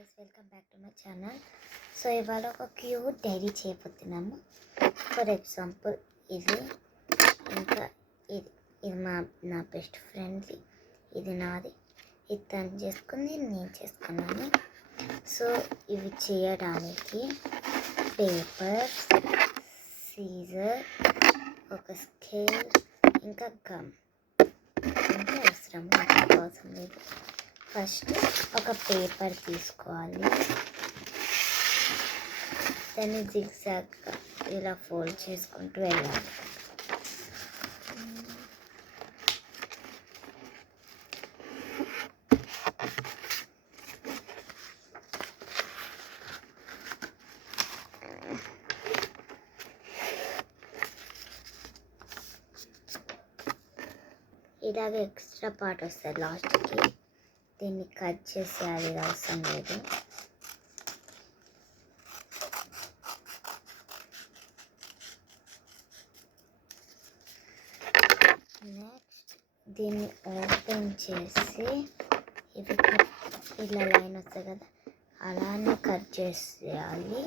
Guys, welcome back to my channel. So ఇవాళ ఒక cute dairy చేయబోతున్నాము. ఫర్ ఎగ్జాంపుల్ ఇది, ఇంకా ఇది ఇది నా బెస్ట్ ఫ్రెండ్ది, ఇది నాది, ఇది తను చేసుకుంది, నేను చేసుకున్నాను. సో ఇవి చేయడానికి పేపర్, సీజర్, ఒక స్కేల్, ఇంకా గమ్ ఇంకా అవసరం లేదు. ఫస్ట్ ఒక పేపర్ తీసుకోవాలి, దాన్ని జిగ్జాగ్గా ఇలా ఫోల్డ్ చేసుకుంటూ వెళ్ళాలి. ఇలాగ ఎక్స్ట్రా పార్ట్ వస్తుంది లాస్ట్కి, దీన్ని కట్ చేసేయాలి, అవసరం లేదు. నెక్స్ట్ దీన్ని ఓపెన్ చేసి ఇవి ఇలా లైన్ వస్తుంది కదా, అలానే కట్ చేసేయాలి.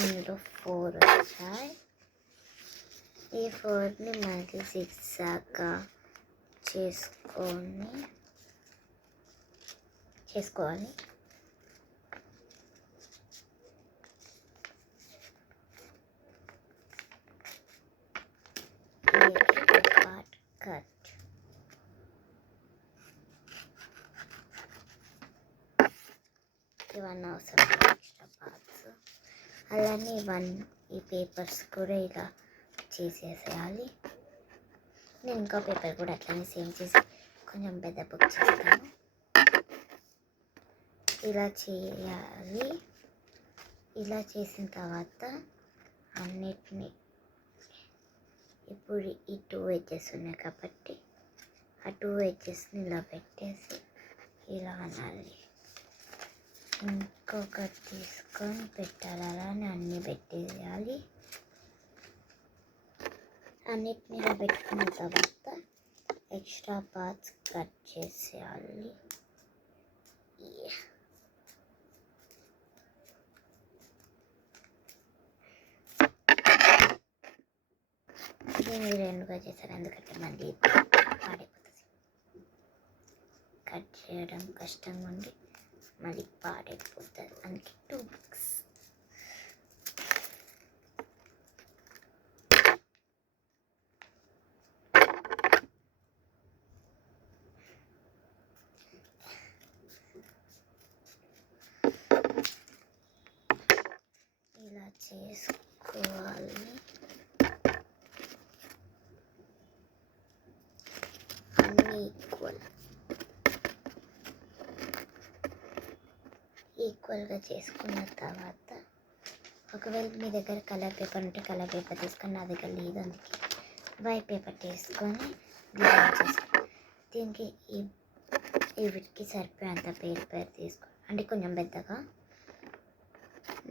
ఇందులో 4 వచ్చాయి. ఈ 4ని మళ్ళీ జిగ్జాగ్గా చేసుకోవాలి. Part cut. ఇవన్నీ అవసరం ఎక్స్ట్రా పార్ట్స్. అలానే ఈ పేపర్స్ కూడా ఇలా చేసేసేయాలి. నేను ఇంకో పేపర్ కూడా అట్లానే సేమ్ చేసి కొంచెం పెద్ద బుక్ చేస్తాను. ఇలా చేయాలి. ఇలా చేసిన తర్వాత అన్నిటినీ ఇప్పుడు ఈ 2 ఎడ్జెస్ ఉన్నాయి కాబట్టి ఆ 2 ఎడ్జెస్ని ఇలా పెట్టేసి ఇలా అనాలి. ఇంకొకటి తీసుకొని పెట్టాలి. అలానే అన్నీ పెట్టేయాలి. అన్నిటిని ఇలా పెట్టుకున్న తర్వాత ఎక్స్ట్రా పార్ట్స్ కట్ చేసేయాలి. దీన్ని రెండుగా చేశారు, ఎందుకంటే మళ్ళీ పాడైపోతుంది. కట్ చేయడం కష్టంగా ఉండి మళ్ళీ పాడైపోతుంది, అందుకే 2 బుక్స్. ఇలా చేసుకోవాలి. అన్నీ ఈక్వల్గా చేసుకున్న తర్వాత, ఒకవేళ మీ దగ్గర కలర్ పేపర్ ఉంటే కలర్ పేపర్ తీసుకొని, నా దగ్గర లేదు, అందుకే వైట్ పేపర్ తీసుకొని డిజైన్ చేసుకోండి. దీనికి వీటికి సరిపోయేంత పేపర్ తీసుకోండి, అంటే కొంచెం పెద్దగా.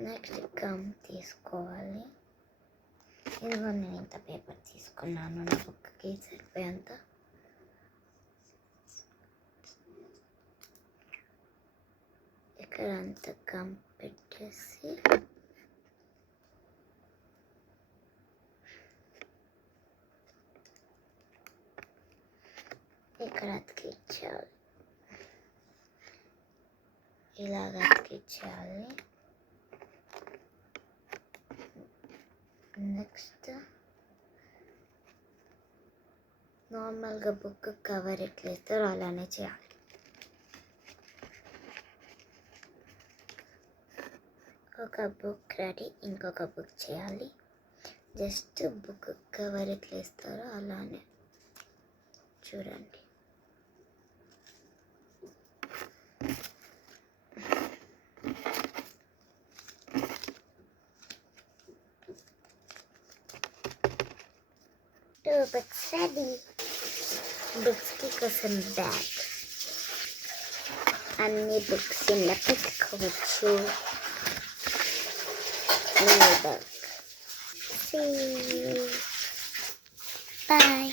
నెక్స్ట్ గమ్ తీసుకోవాలి. ఇదిగో నేను ఇంత పేపర్ తీసుకున్నాను, నా బుక్కి సరిపోయేంత. ఇక్కడ అంతా గమ్ పెట్టేసి ఇక్కడ అతికించాలి. ఇలాగ అతికించాలి. నెక్స్ట్ నార్మల్గా బుక్ కవర్ ఎట్లా వేస్తారో అలానే చేయాలి. ఒక బుక్ రెడీ, ఇంకొక బుక్ చేయాలి. జస్ట్ బుక్ కవర్ ఎట్లా వేస్తారో అలానే చూడండి. Books ready. బుక్స్కి కోసం బ్యాగ్, అన్ని బుక్స్ ఇలా పెట్టుకోవచ్చు. See you. బాయ్.